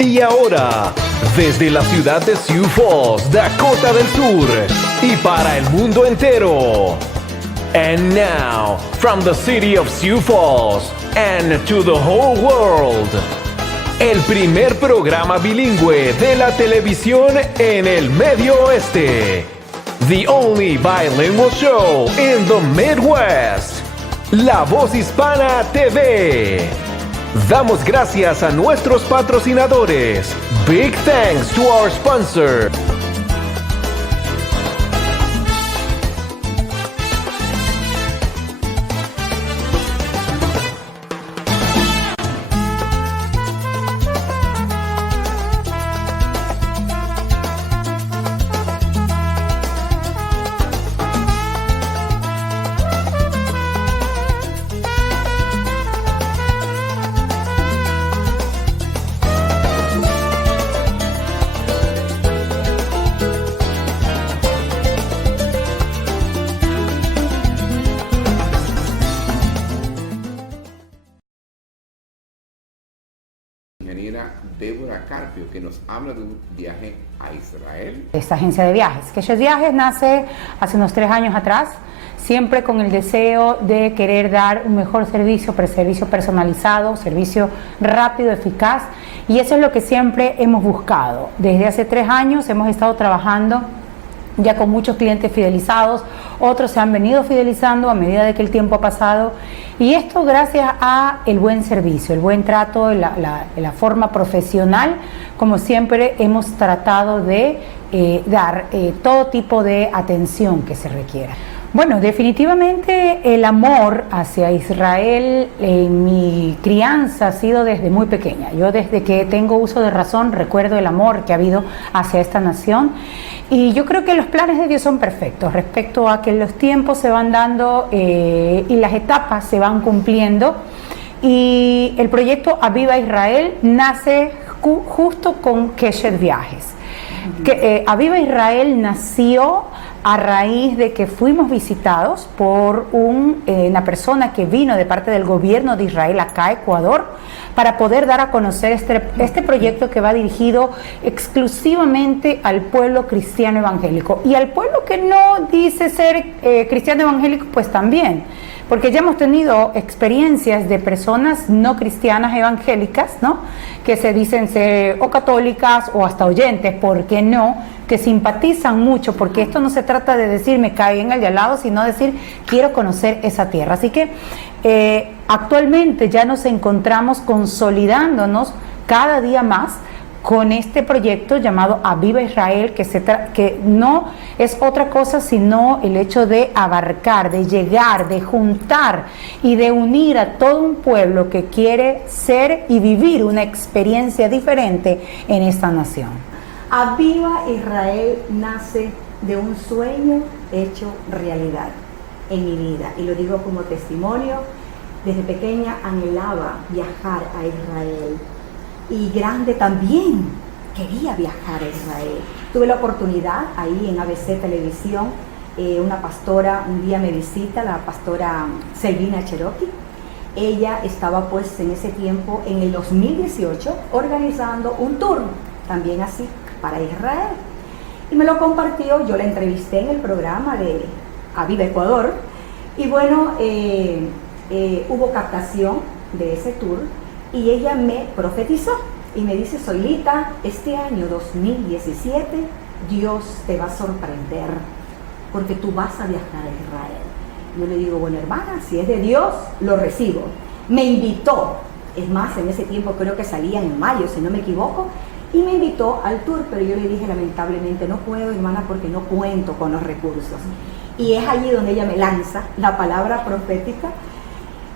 Y ahora, desde la ciudad de Sioux Falls, Dakota del Sur, y para el mundo entero. And now, from the city of Sioux Falls, and to the whole world, el primer programa bilingüe de la televisión en el Medio Oeste. The only bilingual show in the Midwest. La Voz Hispana TV. Damos gracias a nuestros patrocinadores. Big thanks to our sponsor. Débora Carpio, que nos habla de un viaje a Israel. Esta agencia de viajes, Keshet Viajes, nace hace unos 3 años atrás, siempre con el deseo de querer dar un mejor servicio, servicio personalizado, servicio rápido, eficaz, y eso es lo que siempre hemos buscado. Desde hace 3 años hemos estado trabajando ya con muchos clientes fidelizados, otros se han venido fidelizando a medida de que el tiempo ha pasado, y esto gracias a el buen servicio, el buen trato, la forma profesional, como siempre hemos tratado de dar todo tipo de atención que se requiera. Bueno, definitivamente el amor hacia Israel en mi crianza ha sido desde muy pequeña. Yo desde que tengo uso de razón recuerdo el amor que ha habido hacia esta nación. Y yo creo que los planes de Dios son perfectos respecto a que los tiempos se van dando y las etapas se van cumpliendo. Y el proyecto Aviva Israel nace justo con Keshet Viajes. Aviva Israel nació a raíz de que fuimos visitados por una persona que vino de parte del gobierno de Israel acá a Ecuador para poder dar a conocer este proyecto que va dirigido exclusivamente al pueblo cristiano evangélico. Y al pueblo que no dice ser cristiano evangélico, pues también. Porque ya hemos tenido experiencias de personas no cristianas evangélicas, ¿no?, que se dicen ser o católicas o hasta oyentes, ¿por qué no?, que simpatizan mucho, porque esto no se trata de decir me cae en el de al lado, sino decir quiero conocer esa tierra. Así que actualmente ya nos encontramos consolidándonos cada día más con este proyecto llamado Aviva Israel, que no es otra cosa sino el hecho de abarcar, de llegar, de juntar y de unir a todo un pueblo que quiere ser y vivir una experiencia diferente en esta nación. Aviva Israel nace de un sueño hecho realidad en mi vida, y lo digo como testimonio. Desde pequeña anhelaba viajar a Israel, y grande también quería viajar a Israel. Tuve la oportunidad ahí en ABC Televisión, una pastora un día me visita, la pastora Selvina Cherokee. Ella estaba pues en ese tiempo, en el 2018, organizando un tour, también así, para Israel. Y me lo compartió, yo la entrevisté en el programa de Aviva Ecuador, y bueno, hubo captación de ese tour, y ella me profetizó y me dice: Zoilita, este año 2017 Dios te va a sorprender porque tú vas a viajar a Israel. Yo le digo: bueno, hermana, si es de Dios, lo recibo. Me invitó, es más, en ese tiempo creo que salía en mayo, si no me equivoco, y me invitó al tour, pero yo le dije lamentablemente no puedo, hermana, porque no cuento con los recursos. Y es allí donde ella me lanza la palabra profética,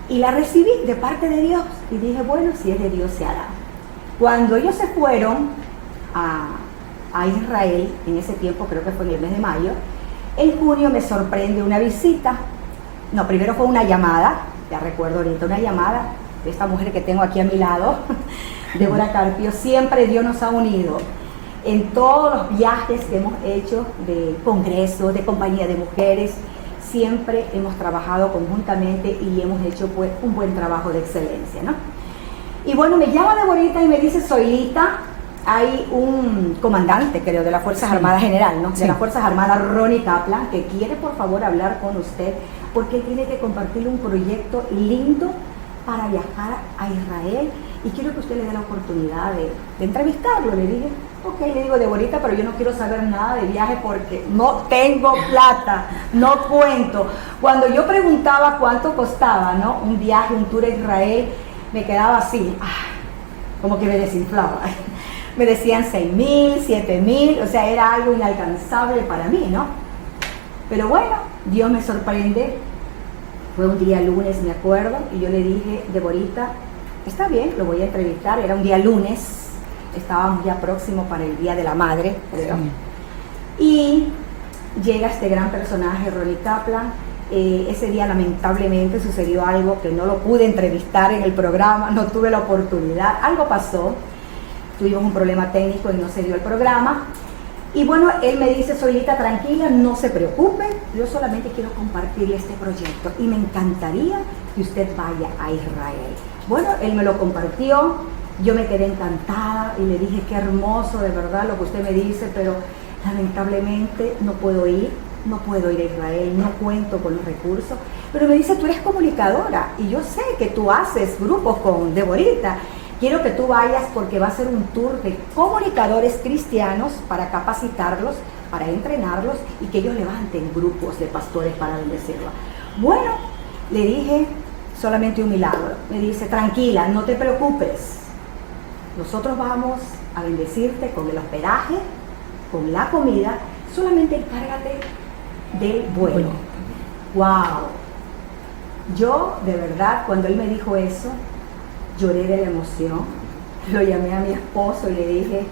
y la recibí de parte de Dios, y dije, bueno, si es de Dios se hará. Cuando ellos se fueron a Israel, en ese tiempo creo que fue en el mes de mayo, en junio me sorprende una visita. No, primero fue una llamada, ya recuerdo ahorita, una llamada de esta mujer que tengo aquí a mi lado, Débora Carpio. Siempre Dios nos ha unido en todos los viajes que hemos hecho de congresos, de compañía de mujeres. Siempre hemos trabajado conjuntamente y hemos hecho pues un buen trabajo de excelencia, ¿no? Y bueno, me llama Deborita y me dice: Zoilita, hay un comandante, creo, de las Fuerzas Armadas General, ¿no? De las Fuerzas Armadas, Ronnie Kaplan, que quiere por favor hablar con usted porque él tiene que compartir un proyecto lindo para viajar a Israel y quiero que usted le dé la oportunidad de entrevistarlo. Le dije, ok, le digo, Deborita, pero yo no quiero saber nada de viaje porque no tengo plata, no cuento. Cuando yo preguntaba cuánto costaba, ¿no? Un viaje, un tour a Israel, me quedaba así, como que me desinflaba. Me decían 6,000, 7,000, o sea, era algo inalcanzable para mí, ¿no? Pero bueno, Dios me sorprende. Fue un día lunes, me acuerdo, y yo le dije, Deborita, está bien, lo voy a entrevistar. Era un día lunes, estábamos ya próximos para el Día de la Madre, creo. Y llega este gran personaje, Ronnie Kaplan. Ese día lamentablemente sucedió algo que no lo pude entrevistar en el programa, no tuve la oportunidad, algo pasó. Tuvimos un problema técnico y no se dio el programa. Y bueno, él me dice, Zoilita, tranquila, no se preocupe, yo solamente quiero compartirle este proyecto y me encantaría que usted vaya a Israel. Bueno, él me lo compartió, yo me quedé encantada y le dije, qué hermoso, de verdad, lo que usted me dice, pero lamentablemente no puedo ir a Israel, no cuento con los recursos. Pero me dice, tú eres comunicadora y yo sé que tú haces grupos con Deborita. Quiero que tú vayas porque va a ser un tour de comunicadores cristianos para capacitarlos, para entrenarlos y que ellos levanten grupos de pastores para bendecirlos. Bueno, le dije solamente un milagro. Me dice, tranquila, no te preocupes. Nosotros vamos a bendecirte con el hospedaje, con la comida, solamente encárgate del vuelo. ¡Wow! Yo, de verdad, cuando él me dijo eso, lloré de la emoción. Lo llamé a mi esposo y le dije,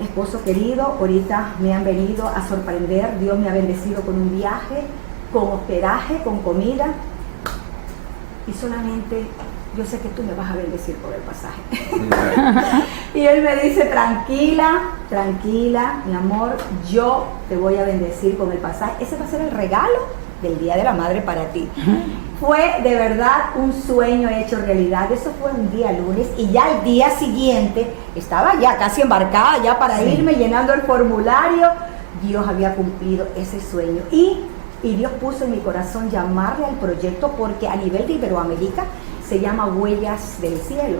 esposo querido, ahorita me han venido a sorprender, Dios me ha bendecido con un viaje, con hospedaje, con comida, y solamente yo sé que tú me vas a bendecir por el pasaje. Y él me dice, tranquila, mi amor, yo te voy a bendecir con el pasaje. Ese va a ser el regalo del Día de la Madre para ti. Fue de verdad un sueño hecho realidad. Eso fue un día lunes y ya el día siguiente estaba ya casi embarcada ya para irme llenando el formulario. Dios había cumplido ese sueño y Dios puso en mi corazón llamarle al proyecto porque a nivel de Iberoamérica se llama Huellas del Cielo.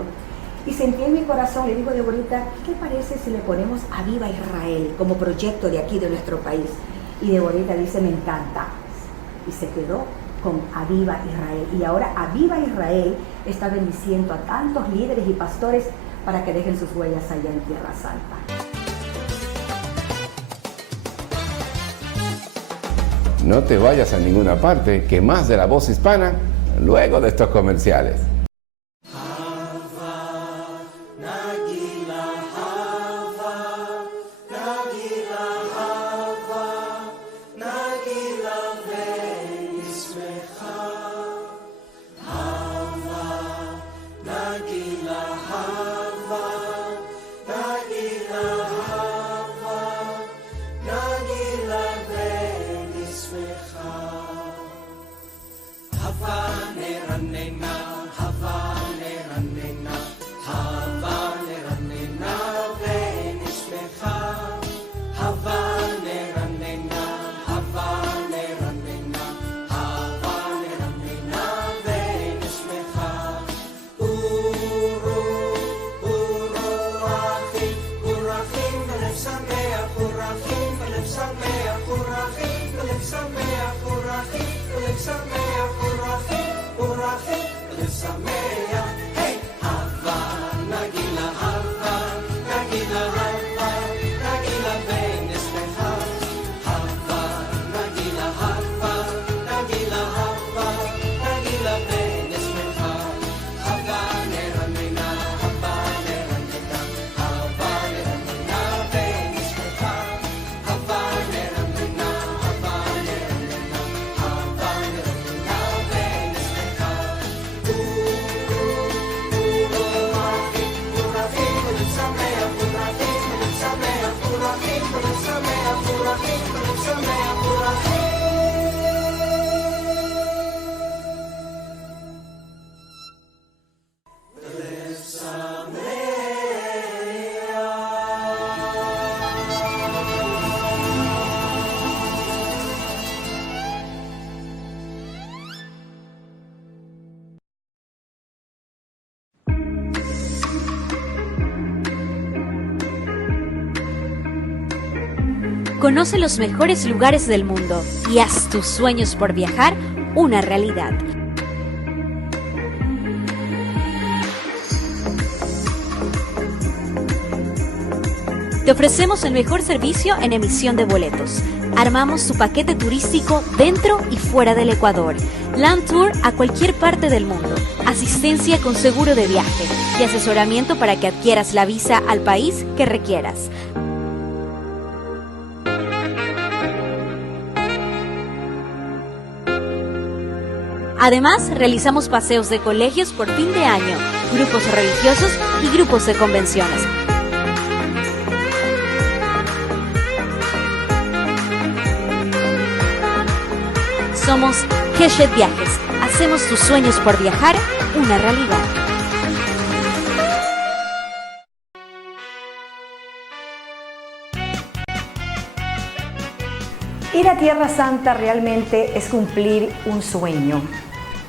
Y sentí en mi corazón, le digo, Deborita, ¿qué parece si le ponemos Aviva Israel como proyecto de aquí de nuestro país? Y Deborita dice, me encanta. Y se quedó con Aviva Israel. Y ahora Aviva Israel está bendiciendo a tantos líderes y pastores para que dejen sus huellas allá en Tierra Santa. No te vayas a ninguna parte, que más de La Voz Hispana luego de estos comerciales. Conoce los mejores lugares del mundo y haz tus sueños por viajar una realidad. Te ofrecemos el mejor servicio en emisión de boletos. Armamos tu paquete turístico dentro y fuera del Ecuador. Land Tour a cualquier parte del mundo. Asistencia con seguro de viaje y asesoramiento para que adquieras la visa al país que requieras. Además, realizamos paseos de colegios por fin de año, grupos religiosos y grupos de convenciones. Somos Keshet Viajes. Hacemos tus sueños por viajar una realidad. Ir a Tierra Santa realmente es cumplir un sueño.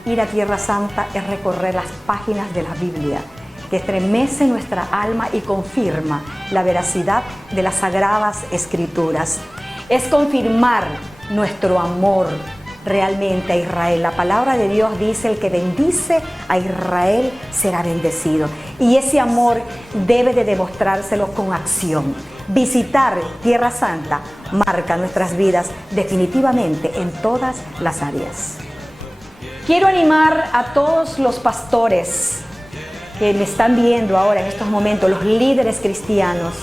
Ir a Tierra Santa es recorrer las páginas de la Biblia, que estremece nuestra alma y confirma la veracidad de las Sagradas Escrituras. Es confirmar nuestro amor realmente a Israel. La palabra de Dios dice: el que bendice a Israel será bendecido. Y ese amor debe de demostrárselo con acción. Visitar Tierra Santa marca nuestras vidas definitivamente en todas las áreas. Quiero animar a todos los pastores que me están viendo ahora en estos momentos, los líderes cristianos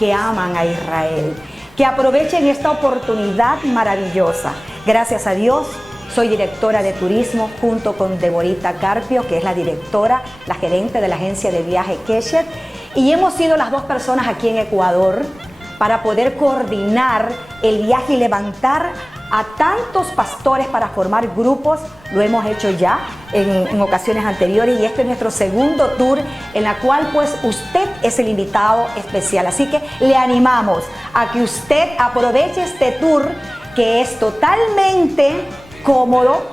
que aman a Israel, que aprovechen esta oportunidad maravillosa. Gracias a Dios, soy directora de turismo junto con Deborita Carpio, que es la directora, la gerente de la agencia de viaje Keshet, y hemos sido las dos personas aquí en Ecuador para poder coordinar el viaje y levantar a tantos pastores para formar grupos. Lo hemos hecho ya en ocasiones anteriores y este es nuestro segundo tour, en la cual pues usted es el invitado especial. Así que le animamos a que usted aproveche este tour, que es totalmente cómodo,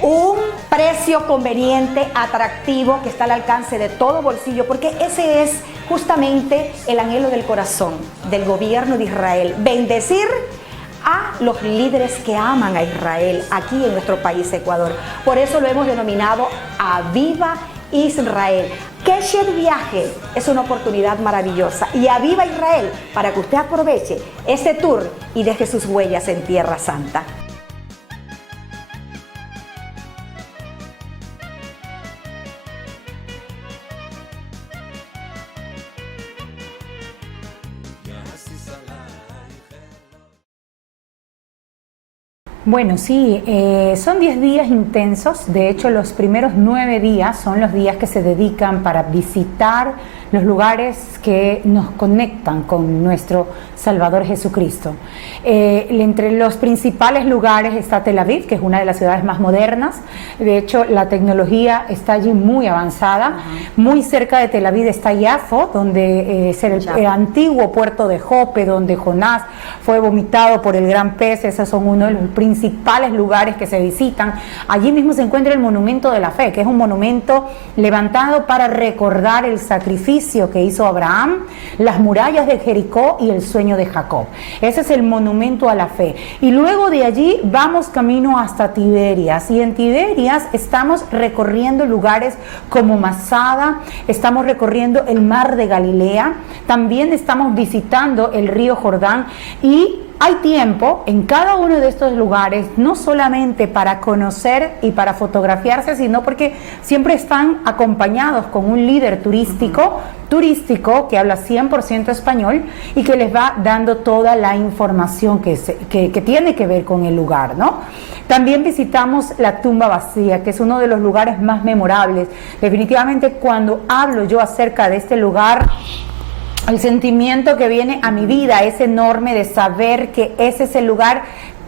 un precio conveniente, atractivo, que está al alcance de todo bolsillo, porque ese es justamente el anhelo del corazón del gobierno de Israel: bendecir a los líderes que aman a Israel aquí en nuestro país, Ecuador. Por eso lo hemos denominado Aviva Israel. Keshet Viaje es una oportunidad maravillosa, y Aviva Israel para que usted aproveche este tour y deje sus huellas en Tierra Santa. Bueno, sí, son 10 días intensos. De hecho, los primeros 9 días son los días que se dedican para visitar los lugares que nos conectan con nuestro Salvador Jesucristo. Entre los principales lugares está Tel Aviv, que es una de las ciudades más modernas. De hecho, la tecnología está allí muy avanzada. Muy cerca de Tel Aviv está Yafo, donde es el antiguo puerto de Jope, donde Jonás fue vomitado por el gran pez. Esos son uno de los principales lugares que se visitan. Allí mismo se encuentra el Monumento de la Fe, que es un monumento levantado para recordar el sacrificio que hizo Abraham, las murallas de Jericó y el sueño de Jacob. Ese es el monumento a la fe. Y luego de allí vamos camino hasta Tiberias, y en Tiberias estamos recorriendo lugares como Masada, estamos recorriendo el mar de Galilea, también estamos visitando el río Jordán, y hay tiempo en cada uno de estos lugares, no solamente para conocer y para fotografiarse, sino porque siempre están acompañados con un líder turístico que habla 100% español y que les va dando toda la información que tiene que ver con el lugar, ¿no? También visitamos la tumba vacía, que es uno de los lugares más memorables. Definitivamente, cuando hablo yo acerca de este lugar, el sentimiento que viene a mi vida es enorme de saber que ese es el lugar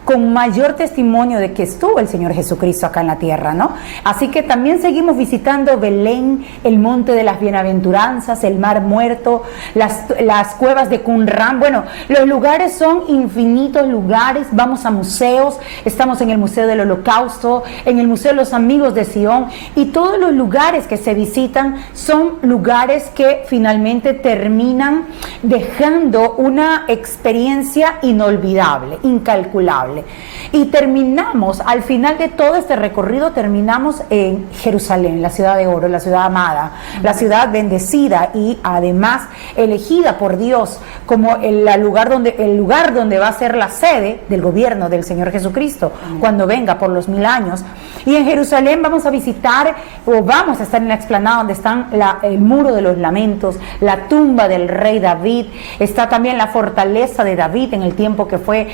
con mayor testimonio de que estuvo el Señor Jesucristo acá en la tierra, ¿no? Así que también seguimos visitando Belén, el Monte de las Bienaventuranzas, el Mar Muerto, las cuevas de Qumran. Bueno, los lugares son infinitos lugares. Vamos a museos, estamos en el Museo del Holocausto, en el Museo de los Amigos de Sion, y todos los lugares que se visitan son lugares que finalmente terminan dejando una experiencia inolvidable, incalculable. Y terminamos, al final de todo este recorrido, terminamos en Jerusalén, la ciudad de oro, la ciudad amada, la ciudad bendecida y además elegida por Dios como el lugar donde va a ser la sede del gobierno del Señor Jesucristo cuando venga por los 1000 años. Y en Jerusalén vamos a visitar, o vamos a estar en la explanada donde están el muro de los lamentos, la tumba del rey David, está también la fortaleza de David en el tiempo que fue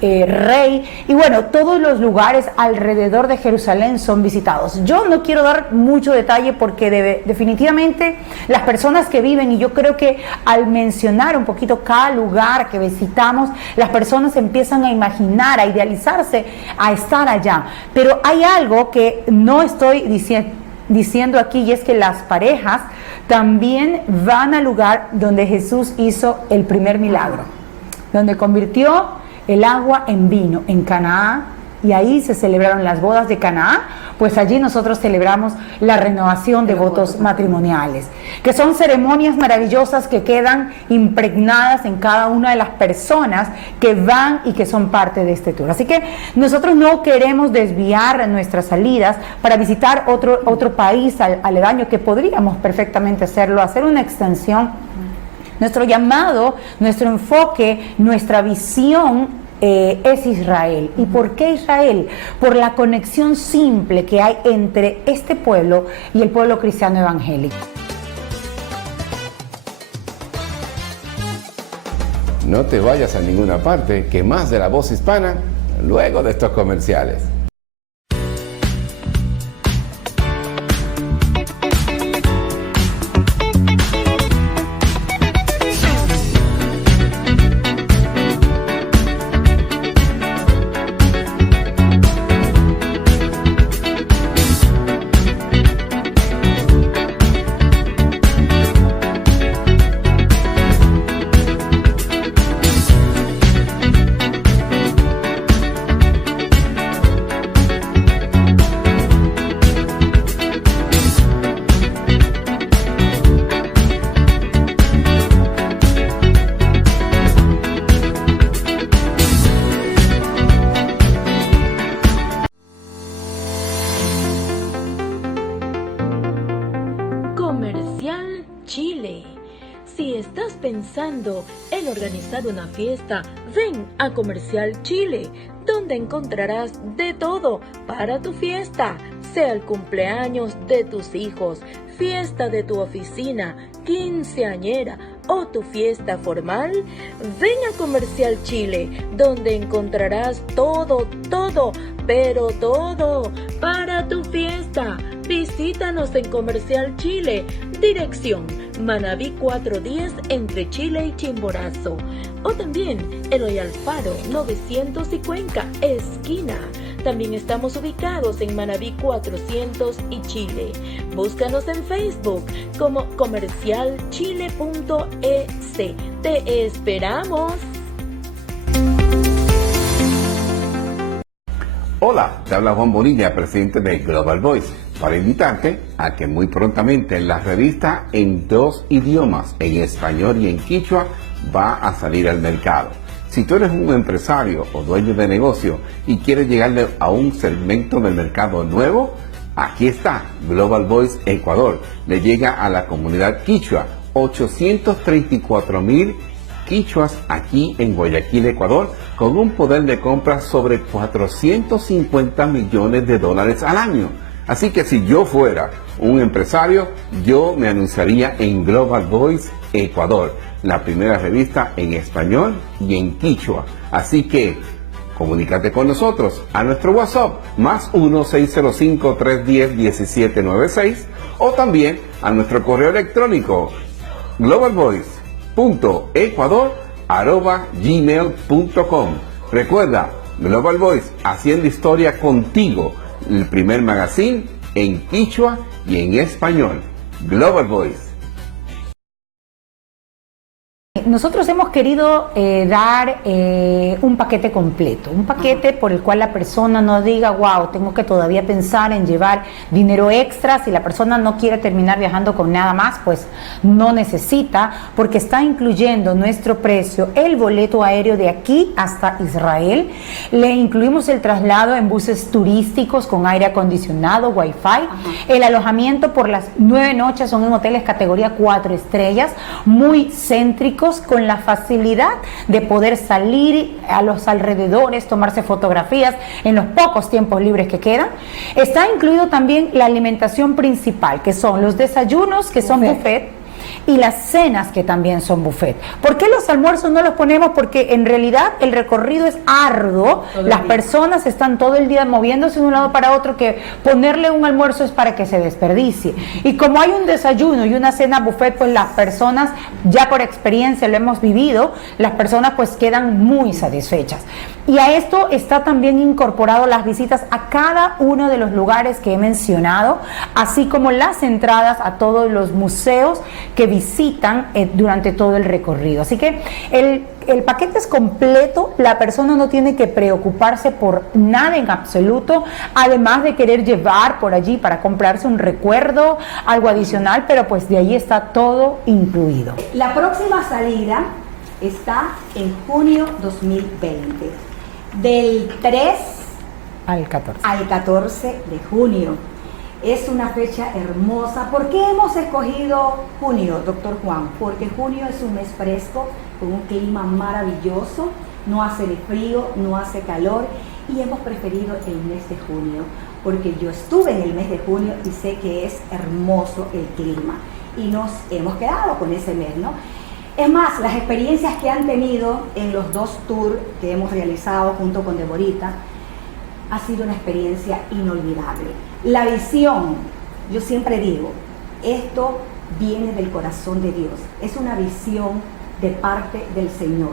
rey, y bueno, todos los lugares alrededor de Jerusalén son visitados. Yo no quiero dar mucho detalle porque definitivamente las personas que viven, y yo creo que al mencionar un poquito cada lugar que visitamos, las personas empiezan a imaginar, a idealizarse, a estar allá. Pero hay algo que no estoy diciendo aquí, y es que las parejas también van al lugar donde Jesús hizo el primer milagro, donde convirtió el agua en vino en Canaán, y ahí se celebraron las bodas de Canaán. Pues allí nosotros celebramos la renovación de votos matrimoniales, que son ceremonias maravillosas que quedan impregnadas en cada una de las personas que van y que son parte de este tour. Así que nosotros no queremos desviar nuestras salidas para visitar otro país aledaño, que podríamos perfectamente hacerlo, hacer una extensión. Nuestro llamado, nuestro enfoque, nuestra visión es Israel. ¿Y por qué Israel? Por la conexión simple que hay entre este pueblo y el pueblo cristiano evangélico. No te vayas a ninguna parte, que más de La Voz Hispana luego de estos comerciales. Comercial Chile. Si estás pensando en organizar una fiesta, ven a Comercial Chile, donde encontrarás de todo para tu fiesta, sea el cumpleaños de tus hijos, fiesta de tu oficina, quinceañera o tu fiesta formal. Ven a Comercial Chile, donde encontrarás todo, pero todo para tu fiesta. Visítanos en Comercial Chile, dirección Manaví 410 entre Chile y Chimborazo, o también Eloy Alfaro 900 y Cuenca, esquina. También estamos ubicados en Manaví 400 y Chile. Búscanos en Facebook como comercialchile.es. ¡Te esperamos! Hola, te habla Juan Bonilla, presidente de Global Voice, para invitarte a que muy prontamente la revista en 2 idiomas, en español y en quichua, va a salir al mercado. Si tú eres un empresario o dueño de negocio y quieres llegarle a un segmento del mercado nuevo, aquí está Global Voice Ecuador. Le llega a la comunidad quichua, 834,000 quichuas aquí en Guayaquil, Ecuador, con un poder de compra sobre 450 millones de dólares al año. Así que si yo fuera un empresario, yo me anunciaría en Global Voice Ecuador, la primera revista en español y en quichua. Así que comunícate con nosotros a nuestro WhatsApp más 1-605-310-1796 o también a nuestro correo electrónico globalvoice.ecuador@gmail.com. Recuerda, Global Voice, haciendo historia contigo, el primer magazine en quichua y en español. Global Voice. Nosotros hemos querido dar un paquete completo, un paquete por el cual la persona no diga, wow, tengo que todavía pensar en llevar dinero extra. Si la persona no quiere terminar viajando con nada más, pues no necesita, porque está incluyendo nuestro precio el boleto aéreo de aquí hasta Israel. Le incluimos el traslado en buses turísticos con aire acondicionado, wifi, el alojamiento por las 9 noches son en hoteles categoría 4 estrellas, muy céntricos, con la facilidad de poder salir a los alrededores, tomarse fotografías en los pocos tiempos libres que quedan. Está incluido también la alimentación principal, que son los desayunos, que son buffet, y las cenas, que también son buffet. ¿Por qué los almuerzos no los ponemos? Porque en realidad el recorrido es arduo, las personas están todo el día moviéndose de un lado para otro, que ponerle un almuerzo es para que se desperdicie. Y como hay un desayuno y una cena buffet, pues las personas, ya por experiencia lo hemos vivido, las personas pues quedan muy satisfechas. Y a esto está también incorporado las visitas a cada uno de los lugares que he mencionado, así como las entradas a todos los museos que visitan durante todo el recorrido. Así que el paquete es completo, la persona no tiene que preocuparse por nada en absoluto, además de querer llevar por allí para comprarse un recuerdo, algo adicional, pero pues de ahí está todo incluido. La próxima salida está en junio 2020, del 3 al 14. Al 14 de junio. Es una fecha hermosa. ¿Por qué hemos escogido junio, doctor Juan? Porque junio es un mes fresco, con un clima maravilloso, no hace de frío, no hace calor, y hemos preferido el mes de junio, porque yo estuve en el mes de junio y sé que es hermoso el clima, y nos hemos quedado con ese mes, ¿no? Es más, las experiencias que han tenido en los 2 tours que hemos realizado junto con Deborita, ha sido una experiencia inolvidable. La visión, yo siempre digo, esto viene del corazón de Dios, es una visión de parte del Señor.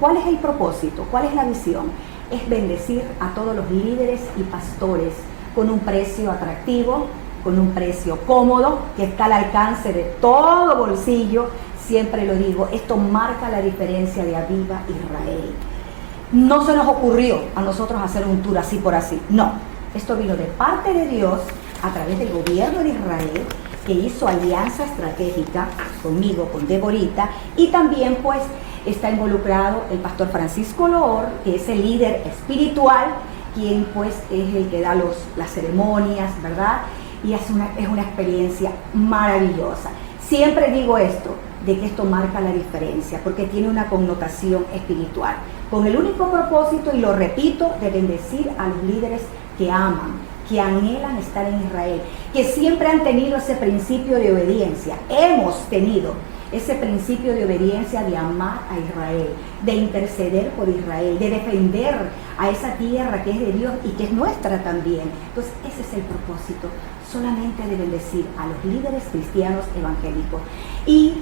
¿Cuál es el propósito? ¿Cuál es la visión? Es bendecir a todos los líderes y pastores con un precio atractivo, con un precio cómodo, que está al alcance de todo bolsillo. Siempre lo digo, esto marca la diferencia de Aviva Israel. No se nos ocurrió a nosotros hacer un tour así por así, no. Esto vino de parte de Dios a través del gobierno de Israel, que hizo alianza estratégica conmigo, con Deborita, y también pues está involucrado el pastor Francisco Loor, que es el líder espiritual, quien pues es el que da las ceremonias, ¿verdad? Y es una experiencia maravillosa. Siempre digo esto, de que esto marca la diferencia, porque tiene una connotación espiritual, con el único propósito, y lo repito, de bendecir a los líderes que aman, que anhelan estar en Israel, que siempre han tenido ese principio de obediencia. Hemos tenido ese principio de obediencia, de amar a Israel, de interceder por Israel, de defender a esa tierra que es de Dios y que es nuestra también. Entonces ese es el propósito, solamente de bendecir a los líderes cristianos evangélicos. Y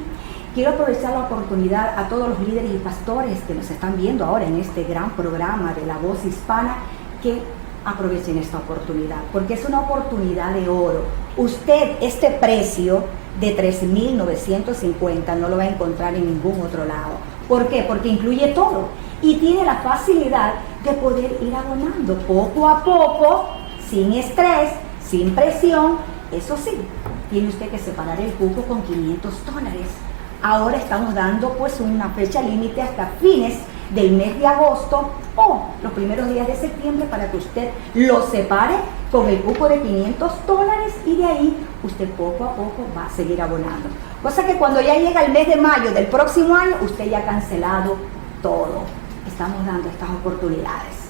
quiero aprovechar la oportunidad a todos los líderes y pastores que nos están viendo ahora en este gran programa de La Voz Hispana, que aprovechen esta oportunidad, porque es una oportunidad de oro. Usted, este precio de $3,950 no lo va a encontrar en ningún otro lado. ¿Por qué? Porque incluye todo y tiene la facilidad de poder ir abonando poco a poco, sin estrés, sin presión. Eso sí, tiene usted que separar el cupo con $500. Ahora estamos dando pues una fecha límite hasta fines del mes de agosto o los primeros días de septiembre, para que usted lo separe con el cupo de $500, y de ahí usted poco a poco va a seguir abonando. Cosa que cuando ya llega el mes de mayo del próximo año, usted ya ha cancelado todo. Estamos dando estas oportunidades.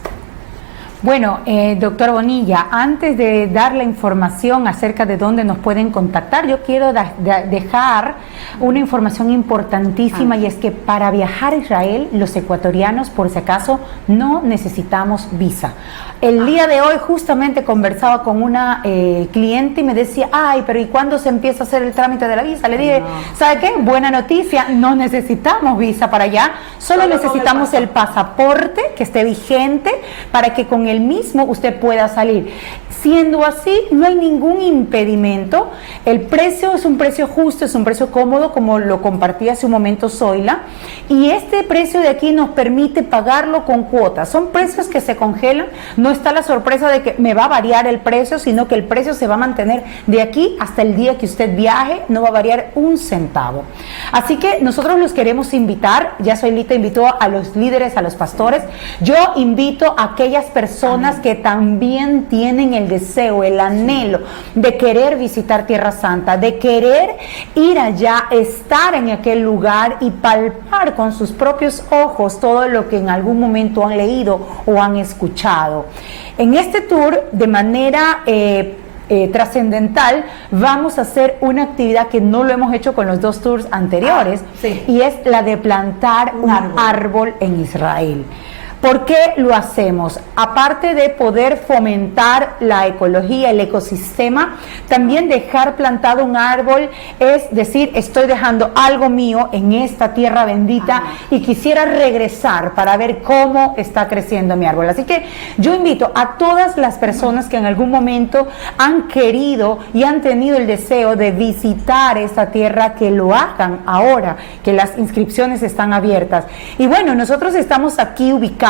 Bueno, doctor Bonilla, antes de dar la información acerca de dónde nos pueden contactar, yo quiero dejar una información importantísima y es que para viajar a Israel, los ecuatorianos, por si acaso, no necesitamos visa. El día de hoy justamente conversaba con una cliente y me decía, ay, pero ¿y cuándo se empieza a hacer el trámite de la visa? Le dije, ¿sabe qué? Buena noticia, no necesitamos visa para allá, solo necesitamos el pasaporte que esté vigente para que con el mismo usted pueda salir. Siendo así, no hay ningún impedimento. El precio es un precio justo, es un precio cómodo, como lo compartí hace un momento Zoila, y este precio de aquí nos permite pagarlo con cuotas. Son precios que se congelan, no está la sorpresa de que me va a variar el precio, sino que el precio se va a mantener de aquí hasta el día que usted viaje, no va a variar un centavo. Así que nosotros los queremos invitar, ya Zoilita invitó a los líderes, a los pastores, yo invito a aquellas personas que también tienen el deseo, el anhelo de querer visitar Tierra Santa, de querer ir allá, estar en aquel lugar y palpar con sus propios ojos todo lo que en algún momento han leído o han escuchado. En este tour, de manera trascendental, vamos a hacer una actividad que no lo hemos hecho con los dos tours anteriores, y es la de plantar un árbol en Israel. ¿Por qué lo hacemos? Aparte de poder fomentar la ecología, el ecosistema, también dejar plantado un árbol es decir, estoy dejando algo mío en esta tierra bendita y quisiera regresar para ver cómo está creciendo mi árbol. Así que yo invito a todas las personas que en algún momento han querido y han tenido el deseo de visitar esta tierra, que lo hagan ahora, que las inscripciones están abiertas. Y bueno, nosotros estamos aquí ubicados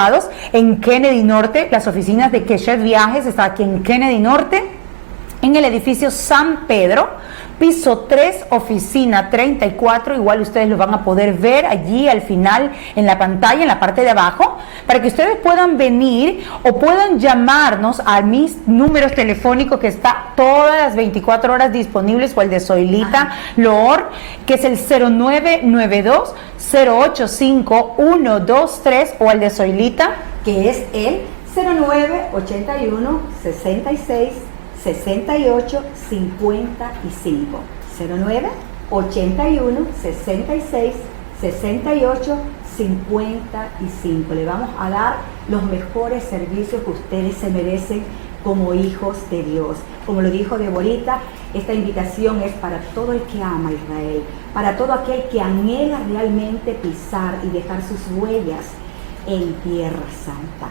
en Kennedy Norte, las oficinas de Keshet Viajes está aquí en Kennedy Norte, en el edificio San Pedro, piso 3, oficina 34, igual ustedes lo van a poder ver allí al final en la pantalla, en la parte de abajo, para que ustedes puedan venir o puedan llamarnos a mis números telefónicos que está todas las 24 horas disponibles, o el de Zoilita Loor, que es el 0992 085 123, o el de Zoilita, que es el 0981 66 68 55. 09 81 66 68 55. Le vamos a dar los mejores servicios que ustedes se merecen como hijos de Dios. Como lo dijo Deborita, esta invitación es para todo el que ama a Israel, para todo aquel que anhela realmente pisar y dejar sus huellas en Tierra Santa.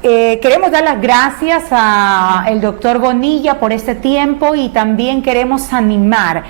Queremos dar las gracias al doctor Bonilla por este tiempo, y también queremos animar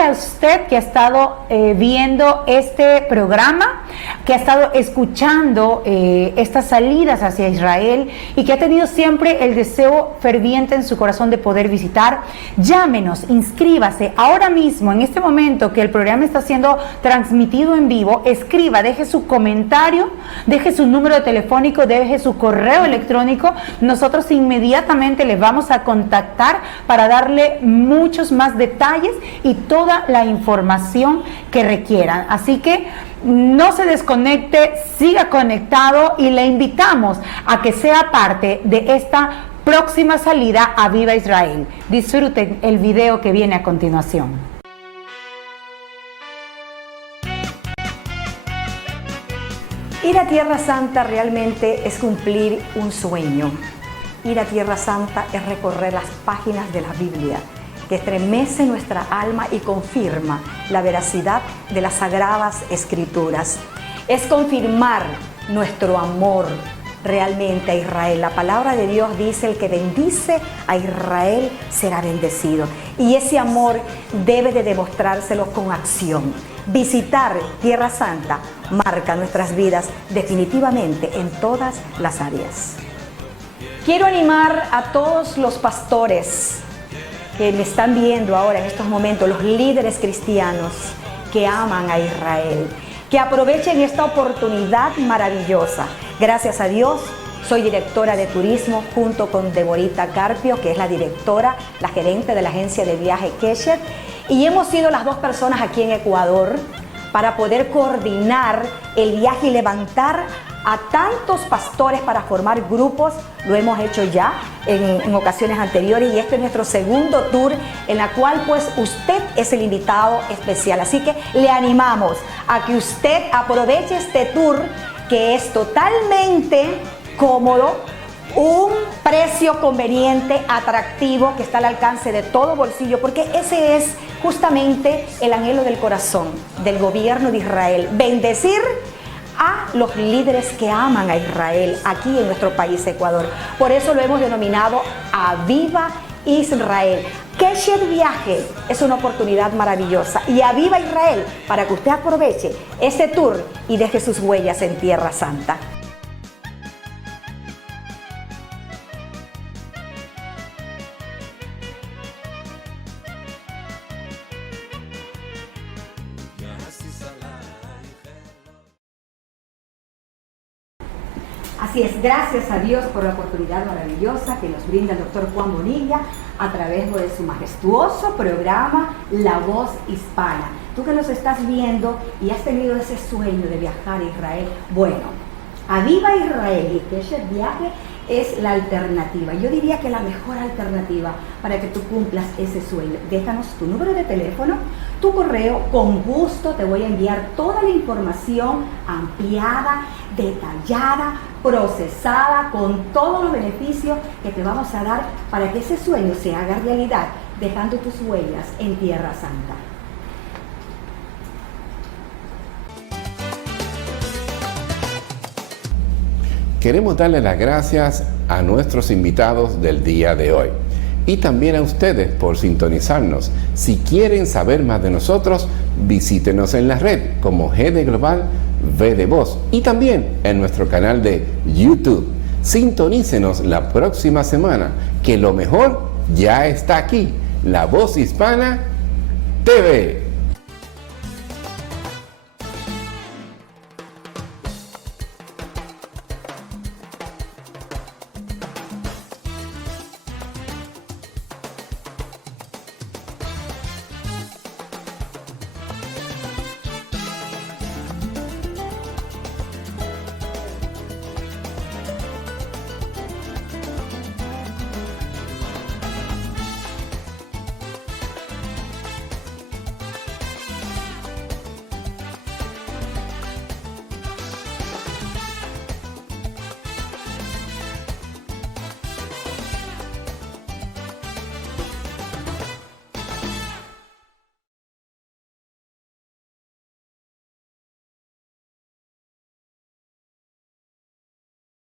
a usted que ha estado viendo este programa, que ha estado escuchando estas salidas hacia Israel y que ha tenido siempre el deseo ferviente en su corazón de poder visitar. Llámenos, inscríbase ahora mismo, en este momento que el programa está siendo transmitido en vivo. Escriba, deje su comentario, deje su número telefónico, deje su correo electrónico. Nosotros inmediatamente les vamos a contactar para darle muchos más detalles y toda la información que requieran. Así que no se desconecte, siga conectado, y le invitamos a que sea parte de esta próxima salida a Viva Israel. Disfruten el video que viene a continuación. Ir a Tierra Santa realmente es cumplir un sueño. Ir a Tierra Santa es recorrer las páginas de la Biblia, que estremece nuestra alma y confirma la veracidad de las Sagradas Escrituras. Es confirmar nuestro amor realmente a Israel. La palabra de Dios dice: el que bendice a Israel será bendecido. Y ese amor debe de demostrárselo con acción. Visitar Tierra Santa marca nuestras vidas definitivamente en todas las áreas. Quiero animar a todos los pastores que me están viendo ahora en estos momentos, los líderes cristianos que aman a Israel, que aprovechen esta oportunidad maravillosa. Gracias a Dios, soy directora de turismo junto con Deborita Carpio, que es la directora, la gerente de la agencia de viaje Keshet, y hemos sido las dos personas aquí en Ecuador para poder coordinar el viaje y levantar a tantos pastores para formar grupos. Lo hemos hecho ya en ocasiones anteriores y este es nuestro segundo tour en la cual pues usted es el invitado especial. Así que le animamos a que usted aproveche este tour que es totalmente cómodo, un precio conveniente, atractivo, que está al alcance de todo bolsillo, porque ese es justamente el anhelo del corazón del gobierno de Israel, bendecir a los líderes que aman a Israel aquí en nuestro país, Ecuador. Por eso lo hemos denominado Aviva Israel. Keshet Viaje es una oportunidad maravillosa y Aviva Israel para que usted aproveche este tour y deje sus huellas en Tierra Santa. Así es, gracias a Dios por la oportunidad maravillosa que nos brinda el doctor Juan Bonilla a través de su majestuoso programa La Voz Hispana. Tú que nos estás viendo y has tenido ese sueño de viajar a Israel, bueno, Aviva Israel y Keshet Viaje es la alternativa. Yo diría que la mejor alternativa para que tú cumplas ese sueño. Déjanos tu número de teléfono, tu correo, con gusto te voy a enviar toda la información ampliada, detallada, procesada, con todos los beneficios que te vamos a dar para que ese sueño se haga realidad, dejando tus huellas en Tierra Santa. Queremos darle las gracias a nuestros invitados del día de hoy y también a ustedes por sintonizarnos. Si quieren saber más de nosotros, visítenos en la red como GD Global V de Voz y también en nuestro canal de YouTube. Sintonícenos la próxima semana, que lo mejor ya está aquí. La Voz Hispana TV.